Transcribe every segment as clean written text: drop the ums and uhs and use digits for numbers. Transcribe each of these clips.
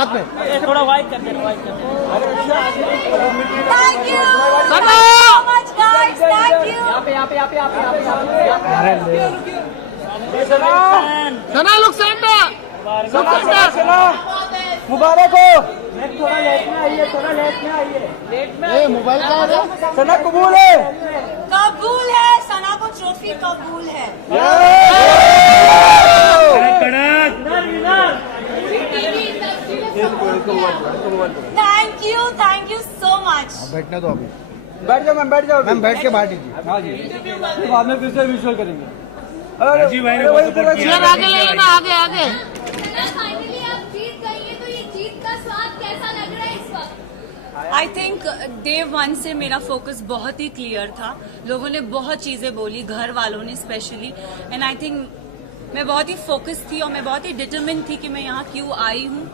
हाथ में। थोड़ा वाइड कर दे, वाइड कर दे। Thank you so much guys, thank you. Sana look centre, मुबारक हो। थोड़ा लेट में आइए, थोड़ा लेट में आइए। ए मोबाइल कहाँ है? सना कबूल है। कबूल है, सना को ट्रॉफी कबूल है। Thank you so much. बैठने दो अभी। बैठ जाओ मैम, बैठ जाओ। मैम बैठ के बाहर दीजिए। हाँ जी, बाद में फिर से विजुअल करेंगे। राजीव भाई ने बहुत सपोर्ट किया। सर आगे ले लेना, आगे आगे। फाइनली आप जीत गई है, तो ये जीत का स्वाद कैसा लग रहा है इस वक्त? आई थिंक डे 1 से मेरा फोकस बहुत ही क्लियर था। लोगों ने बहुत चीजें बोली, घर वालों ने स्पेशली, एंड आई थिंक मैं बहुत ही फोकस थी और मैं बहुत ही डिटरमिन थी कि मैं यहाँ क्यों आई हूँ,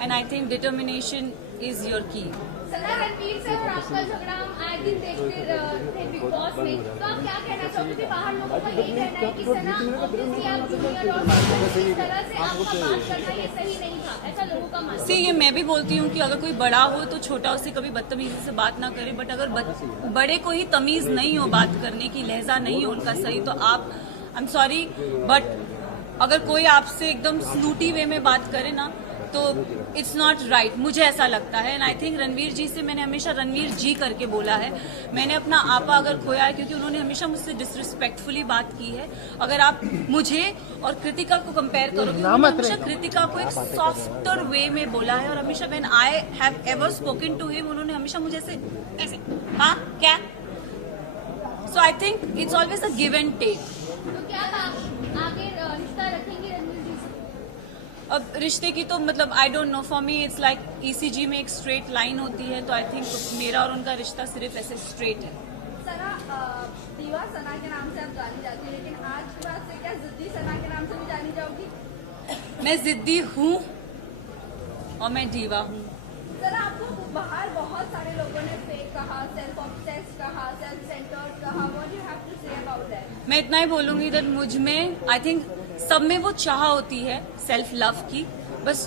and I think determination is your की। सना, रणवीर से और आपका झगड़ा हम आए दिन देखते थे बिग बॉस में, तो आप क्या कहना चाहोगे? कि बाहर लोगों का यही कहना है कि सना ऑब्वियसली आप जूनियर और इस तरह से आपका बात करना ये सही नहीं था, ऐसा लोगों का मानना है। सी, ये मैं भी बोलती हूँ कि अगर कोई बड़ा हो तो छोटा उससे कभी बदतमीजी से बात ना करे, बट अगर बड़े को ही तमीज नहीं हो बात करने की, लहजा नहीं हो उनका सही, तो आप, आई एम सॉरी बट अगर कोई आपसे एकदम स्नूटी वे में बात करे ना तो इट्स नॉट राइट, मुझे ऐसा लगता है। एंड आई थिंक रणवीर जी से मैंने हमेशा रणवीर जी करके बोला है। मैंने अपना आपा अगर खोया है क्योंकि उन्होंने हमेशा मुझसे डिसरिस्पेक्टफुली बात की है। अगर आप मुझे और कृतिका को कंपेयर करोगे, उन्होंने हमेशा कृतिका को एक सॉफ्टर वे में बोला है, और हमेशा when I have ever spoken to him, उन्होंने हमेशा मुझे ऐसे हाँ क्या, so I think it's always a give and take. तो क्या आप आगे रिश्ता रखेंगे रणवीर जी से? अब रिश्ते की तो मतलब आई don't know, for me it's like ECG में एक स्ट्रेट लाइन होती है, तो आई थिंक मेरा और उनका रिश्ता सिर्फ ऐसे स्ट्रेट है। सना, दीवा सना के नाम से आप जानी जाती है, लेकिन आज के बाद से क्या जिद्दी सना के नाम से भी जानी जाओगी? मैं जिद्दी हूँ और मैं दीवा हूँ। सर, आपको बाहर बहुत सारे लोगों ने फेक कहा, सेल्फ ऑब्सेस्ड कहा, सेल्फ सेंटर्ड कहा, what you have to say about that? मैं इतना ही बोलूंगी दैट मुझ में, आई थिंक सब में वो चाह होती है सेल्फ लव की, बस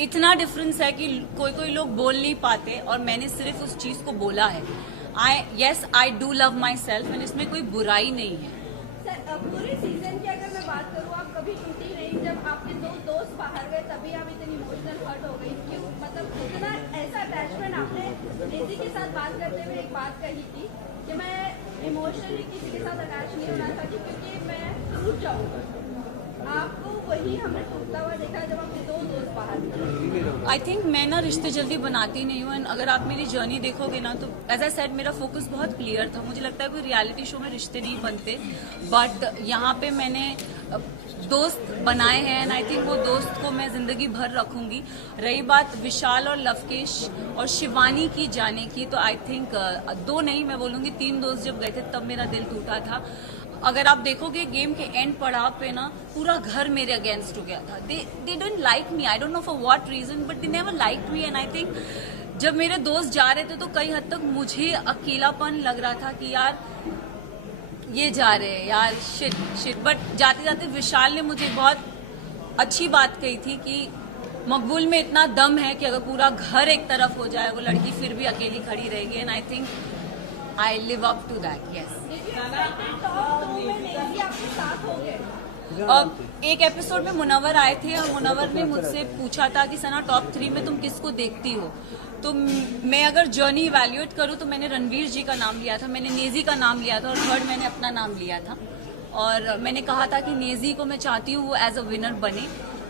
इतना डिफरेंस है कि कोई कोई लोग बोल नहीं पाते और मैंने सिर्फ उस चीज को बोला है। I do love my self, and इसमें कोई बुराई नहीं है। सर, पूरे सीजन की अगर मैं बात करूँ, आप कभी टूटी नहीं। जब आपके दो दोस्त बाहर गए तभी आप इतनी इमोशनल हर्ट हो गई, क्यों? मतलब इतना ऐसा अटैचमेंट आपने नेजी के साथ बात करते हुए एक बात कही थी कि मैं इमोशनली किसी के साथ अटैच नहीं होना चाहती क्योंकि मैं टूट जाऊंगा। आपको वही हमने टूटता हुआ देखा जब आपके दो दोस्त बाहर गए। आई थिंक मैं ना रिश्ते जल्दी बनाती नहीं हूँ, एंड अगर आप मेरी जर्नी देखोगे ना तो एज आई सेड मेरा फोकस बहुत क्लियर था। मुझे लगता है कोई रियलिटी शो में रिश्ते नहीं बनते, बट यहाँ पे मैंने दोस्त बनाए हैं, एंड आई थिंक वो दोस्त को मैं जिंदगी भर रखूंगी। रही बात विशाल और लवकेश और शिवानी की जाने की, तो आई थिंक 2 नहीं मैं बोलूंगी 3 दोस्त जब गए थे तब मेरा दिल टूटा था। अगर आप देखोगे गेम के एंड पड़ाव पे ना पूरा घर मेरे अगेंस्ट हो गया था। They don't like me, I don't know for what reason, but they never liked me, and I think जब मेरे दोस्त जा रहे थे तो कई हद तक मुझे अकेलापन लग रहा था कि यार ये जा रहे हैं यार, शिट। बट जाते जाते विशाल ने मुझे बहुत अच्छी बात कही थी कि मकबूल में इतना दम है कि अगर पूरा घर एक तरफ हो जाए वो लड़की फिर भी अकेली खड़ी रहेगी, and I think I live up to that. Yes, और एक एपिसोड में मुनव्वर आए थे और मुनव्वर ने मुझसे पूछा था कि सना टॉप 3 में तुम किसको देखती हो, तो मैं अगर जर्नी इवैल्यूएट करूँ तो मैंने रणवीर जी का नाम लिया था, मैंने नेजी का नाम लिया था, और थर्ड मैंने अपना नाम लिया था। और मैंने कहा था कि नेजी को मैं चाहती हूँ वो एज अ विनर बने,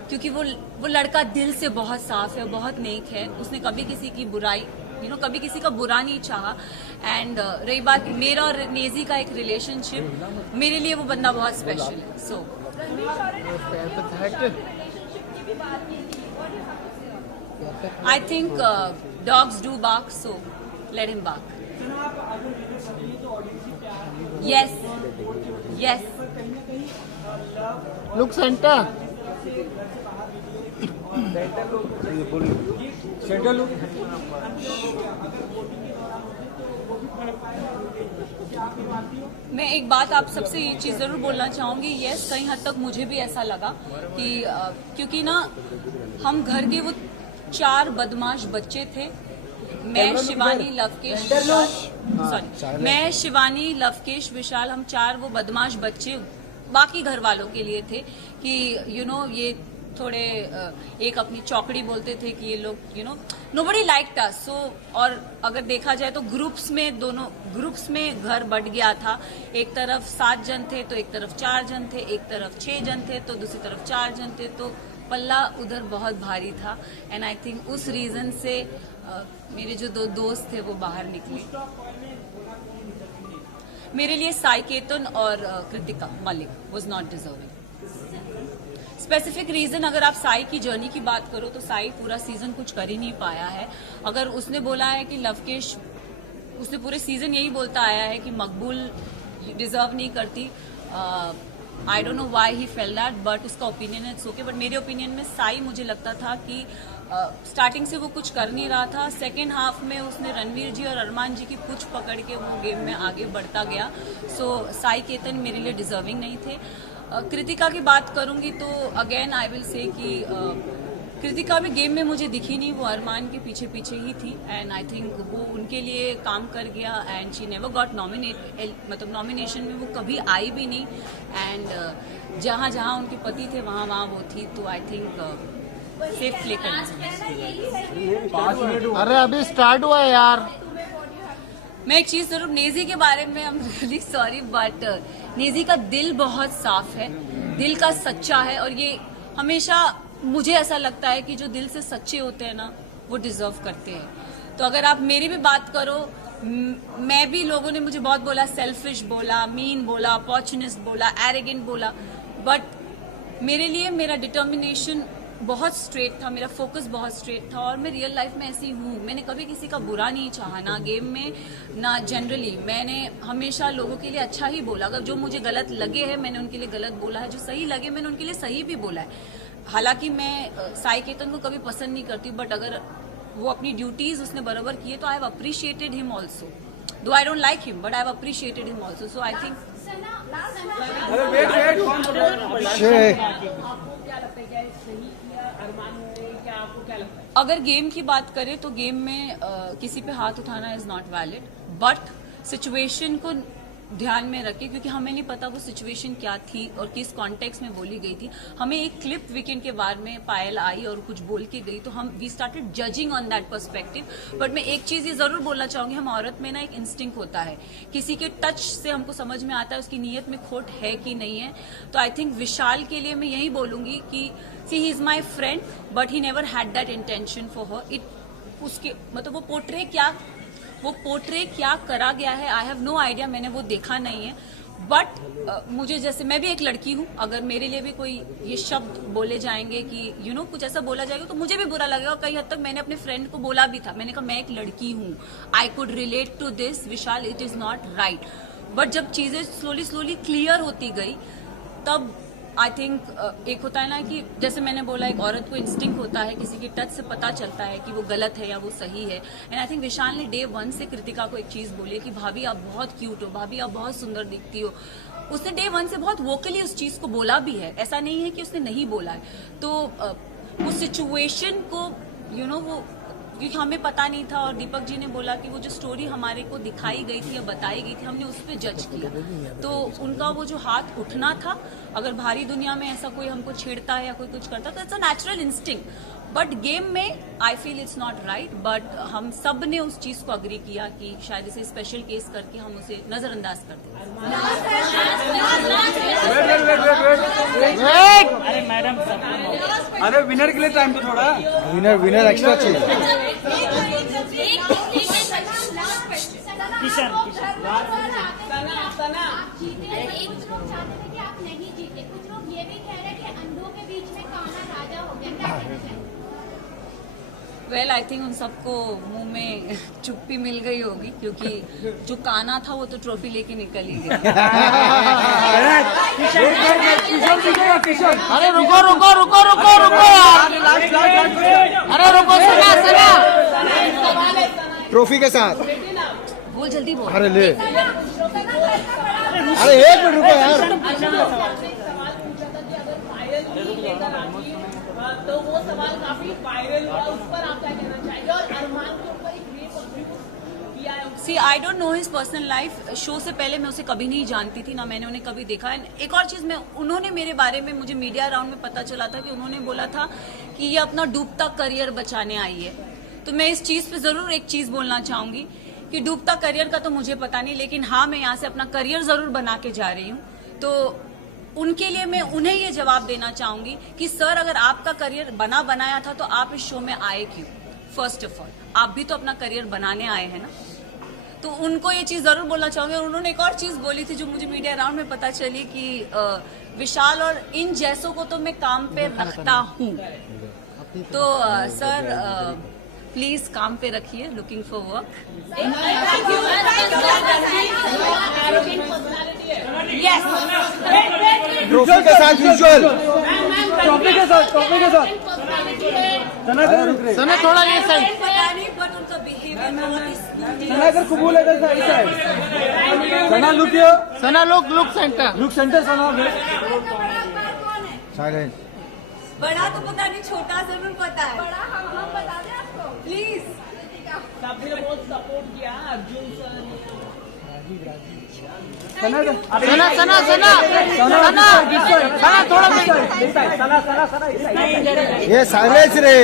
क्योंकि वो लड़का दिल से बहुत साफ है, बहुत नेक है, उसने कभी किसी की बुराई कभी किसी का बुरा नहीं चाहा। एंड रही बात मेरा और नेजी का एक रिलेशनशिप, मेरे लिए वो बंदा बहुत स्पेशल है। So I think dogs do bark, so let him bark. Yes yes, look centre, centre look. मैं एक बात आप सबसे ये चीज़ ज़रूर बोलना चाहूँगी, यस कहीं हद तक मुझे भी ऐसा लगा कि क्योंकि ना हम घर के वो 4 बदमाश बच्चे थे। मैं शिवानी लवकेश विशाल, सॉरी, मैं शिवानी लवकेश विशाल, हम 4 वो बदमाश बच्चे बाकी घर वालों के लिए थे कि ये थोड़े एक अपनी चौकड़ी बोलते थे कि ये लोग नोबडी लाइक्ड अस। सो और अगर देखा जाए तो दोनों ग्रुप्स में घर बट गया था। एक तरफ 7 जन थे तो एक तरफ 4 जन थे, एक तरफ 6 जन थे तो दूसरी तरफ 4 जन थे, तो पल्ला उधर बहुत भारी था। एंड आई थिंक उस रीजन से मेरे जो 2 दोस्त थे वो बाहर निकले। मेरे लिए साई केतन और Kritika Malik was not deserving. Specific reason, अगर आप साई की जर्नी की बात करो तो साई पूरा सीजन कुछ कर ही नहीं पाया है। अगर उसने बोला है कि लवकेश, उसने पूरे सीजन यही बोलता आया है कि मकबूल डिजर्व नहीं करती। आई don't know why he fail that, but उसका ओपिनियन है, इट्स ओके। बट मेरे ओपिनियन में साई, मुझे लगता था कि स्टार्टिंग से वो कुछ कर नहीं रहा था। सेकेंड हाफ में उसने रणवीर जी और अरमान जी की पूछ पकड़ के वो गेम में आगे बढ़ता गया। सो साई केतन मेरे लिए डिजर्विंग नहीं थे। कृतिका की बात करूंगी तो अगेन आई विल से कि कृतिका भी गेम में मुझे दिखी नहीं, वो अरमान के पीछे पीछे ही थी। एंड आई थिंक वो उनके लिए काम कर गया एंड शी नेवर गॉट मतलब नॉमिनेशन में वो कभी आई भी नहीं। एंड जहाँ जहाँ उनके पति थे वहाँ वहाँ वो थी। तो आई थिंक सेफ प्ले करना। अरे अभी स्टार्ट हुआ है यार। मैं एक चीज जरूर, नेजी के बारे में I am really sorry, but Naezy का दिल बहुत साफ है, दिल का सच्चा है। और ये हमेशा मुझे ऐसा लगता है कि जो दिल से सच्चे होते हैं ना वो डिजर्व करते हैं। तो अगर आप मेरी भी बात करो, मैं भी, लोगों ने मुझे बहुत बोला, सेल्फिश बोला, मीन बोला, अपॉर्चुनिस्ट बोला, एरोगेंट बोला, बट मेरे लिए मेरा डिटर्मिनेशन बहुत स्ट्रेट था, मेरा फोकस बहुत स्ट्रेट था। और मैं रियल लाइफ में ऐसी हूँ, मैंने कभी किसी का बुरा नहीं चाहा, ना गेम में ना जनरली। मैंने हमेशा लोगों के लिए अच्छा ही बोला। अगर जो मुझे गलत लगे हैं मैंने उनके लिए गलत बोला है, जो सही लगे मैंने उनके लिए सही भी बोला है। हालांकि मैं साई केतन को कभी पसंद नहीं करती, बट अगर वो अपनी ड्यूटीज उसने बराबर की है तो I have appreciated him also. Though I don't like him but I have appreciated him also. So I think अगर गेम की बात करें तो गेम में किसी पे हाथ उठाना is not valid, but situation को ध्यान में रखे, क्योंकि हमें नहीं पता वो सिचुएशन क्या थी और किस कॉन्टेक्स्ट में बोली गई थी। हमें एक क्लिप वीकेंड के बाद में पायल आई और कुछ बोल के गई तो हम we started judging on that perspective. But मैं एक चीज ये जरूर बोलना चाहूंगी, हम औरत में ना एक इंस्टिंक्ट होता है, किसी के टच से हमको समझ में आता है उसकी नीयत में खोट है कि नहीं है। तो आई थिंक विशाल के लिए मैं यही बोलूंगी कि see he is my friend but he never had that intention for her. It उसके मतलब वो पोर्ट्रे क्या करा गया है, आई हैव नो आइडिया, मैंने वो देखा नहीं है। बट मुझे, जैसे मैं भी एक लड़की हूँ, अगर मेरे लिए भी कोई ये शब्द बोले जाएंगे कि कुछ ऐसा बोला जाएगा तो मुझे भी बुरा लगेगा। और कई हद तक मैंने अपने फ्रेंड को बोला भी था, मैंने कहा मैं एक लड़की हूँ, I could relate to this Vishal, it is not right. But जब चीजें स्लोली क्लियर होती गई तब आई थिंक एक होता है ना कि जैसे मैंने बोला, एक औरत को इंस्टिंक्ट होता है, किसी के टच से पता चलता है कि वो गलत है या वो सही है। एंड आई थिंक विशाल ने डे 1 से कृतिका को एक चीज बोली कि भाभी आप बहुत क्यूट हो, भाभी आप बहुत सुंदर दिखती हो। उसने डे 1 से बहुत वोकली उस चीज को बोला भी है, ऐसा नहीं है कि उसने नहीं बोला है। तो उस सिचुएशन को वो, क्योंकि हमें पता नहीं था, और दीपक जी ने बोला कि वो जो स्टोरी हमारे को दिखाई गई थी या बताई गई थी हमने उस पर जज किया। तो उनका वो जो हाथ उठना था, अगर भारी दुनिया में ऐसा कोई हमको छेड़ता है या कोई कुछ करता तो it's a natural instinct. But game में I feel it's not right. But हम सब ने उस चीज को अग्री किया कि शायद इसे स्पेशल केस करके हम उसे नजरअंदाज कर दें। अरे मैडम, अरे विनर के लिए टाइम तो थोड़ा, विनर एक्स्ट्रा चाहिए। किशन कुछ लोग चाहते थे कि आप नहीं जीते, कुछ लोग ये भी कह रहे हैं कि अंधों के बीच में काना राजा हो गया, क्या कहना चाहिए? वेल आई थिंक उन सबको मुंह में चुप्पी मिल गई होगी, क्योंकि जो काना था वो तो ट्रॉफी लेके निकल ही गया। अरे रुको यार, अरे रुको, सुना ट्रॉफी के साथ बोल, जल्दी बोल। अरे ले, अरे 1 मिनट रुको यार। तो वो सवाल काफी वायरल हुआ, उस पर आप क्या कहना चाहेंगे? और अरमान के ऊपर एक रेप किया है। See I don't know his personal life. Show से पहले मैं उसे कभी नहीं जानती थी, ना मैंने उन्हें कभी देखा। एक और चीज, मैं उन्होंने मेरे बारे में, मुझे मीडिया राउंड में पता चला था कि उन्होंने बोला था कि ये अपना डूबता करियर बचाने आई है। तो मैं इस चीज पे जरूर एक चीज बोलना चाहूंगी कि डूबता करियर का तो मुझे पता नहीं, लेकिन हाँ, मैं यहाँ से अपना करियर जरूर बना के जा रही हूँ। तो उनके लिए मैं उन्हें ये जवाब देना चाहूंगी कि सर, अगर आपका करियर बनाया था तो आप इस शो में आए क्यों? फर्स्ट ऑफ ऑल, आप भी तो अपना करियर बनाने आए हैं ना। तो उनको ये चीज जरूर बोलना चाहूंगी। और उन्होंने एक और चीज बोली थी जो मुझे मीडिया राउंड में पता चली कि विशाल और इन जैसों को तो मैं काम पे रखता हूँ। तो सर, प्लीज काम पे रखिए, looking for work. Yes, trophy के साथ विजुअल। टॉपिक के साथ सना थोड़ा ये साइड। पता नहीं, बट उनका बिहेवियर बहुत ही सना अगर कबूल है तो ऐसा है। सना लुक यो, सना लुक सेंटर। लुक सेंटर सना सबसे बड़ा अखबार कौन है? साइलेंट। बड़ा तो पता नहीं, छोटा जरूर पता है। बड़ा हम बता दें आपको प्लीज। सबने बहुत सपोर्ट किया अर्जुन सर ने। सना सना सना सना सना थोड़ा सना ये साइलेंस रे।